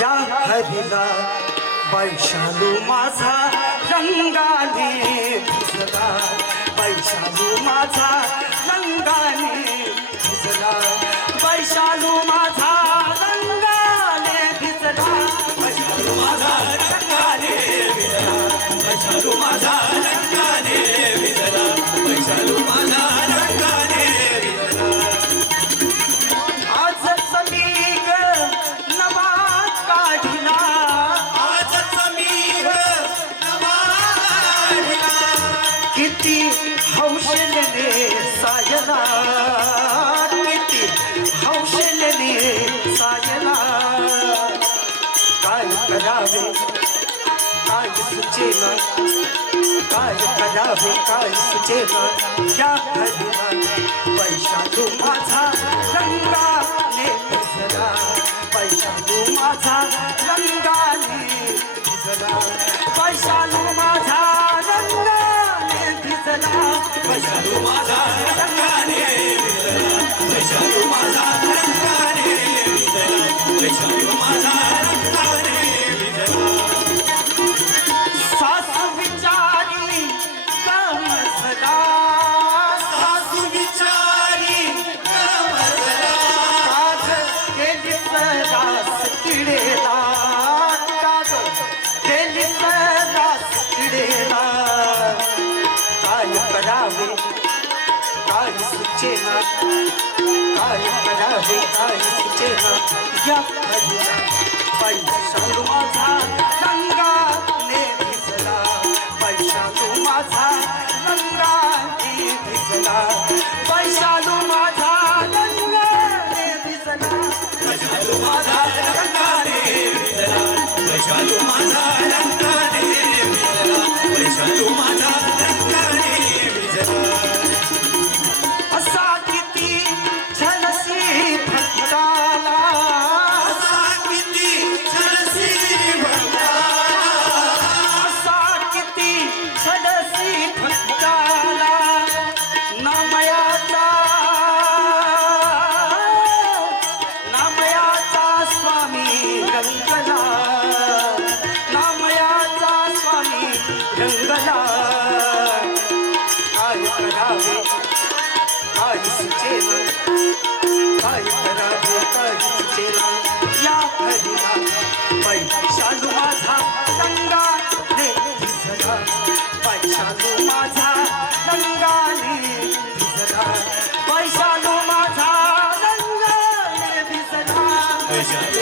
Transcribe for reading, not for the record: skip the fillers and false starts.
या हरिला वैशालू माझा रंगाने भिजला वैशालू माझा रंगाने भिजला वैशालू माझा रंगाने भिजला वैशालू माझा रंगाने भिजला वैशालू माझा रंगाने भिजला वैशालू माझा रंगाने किती हौशेने साजला किती हौशेने साजला काय करावे काय सुचेना काय करावे काय सुचेना या हरिला वैशालू माझा रंगाने भिजला वैशालू माझा रंगाने भिजला वैशालू माझा रंगाने भिजला वैशालू माझा रंगाने भिजला वैशालू माझा रंगाने भिजला वैशालू माझा रंगाने भिजला सासू विचारी कमसला सासू विचारी कमसला काग गेली सरास किडेला काग गेली सरास किडेला काय करावे काय सुचेना काय करावे काय सुचेना या हरिला वैशालू माझा रंगाने भिजला वैशालू माझा रंगाने भिजला वैशालू माझा रंगाने भिजला वैशालू माझा रंगाने भिजला वैशालू माझा रंगाने भिजला वैशालू माझा रंगाने भिजला असा किती झलसी भक्ताला असा किती झलसी भक्ताला असा किती झलसी भक्ताला नामयाचा स्वामी रंगला नामयाचा स्वामी रंगला काय करावे काय सुचेना काय करावे काय सुचेना या हरिला वैशालू माझा रंगाने भिजला वैशालू माझा रंगाने भिजला वैशालू माझा रंगाने भिजला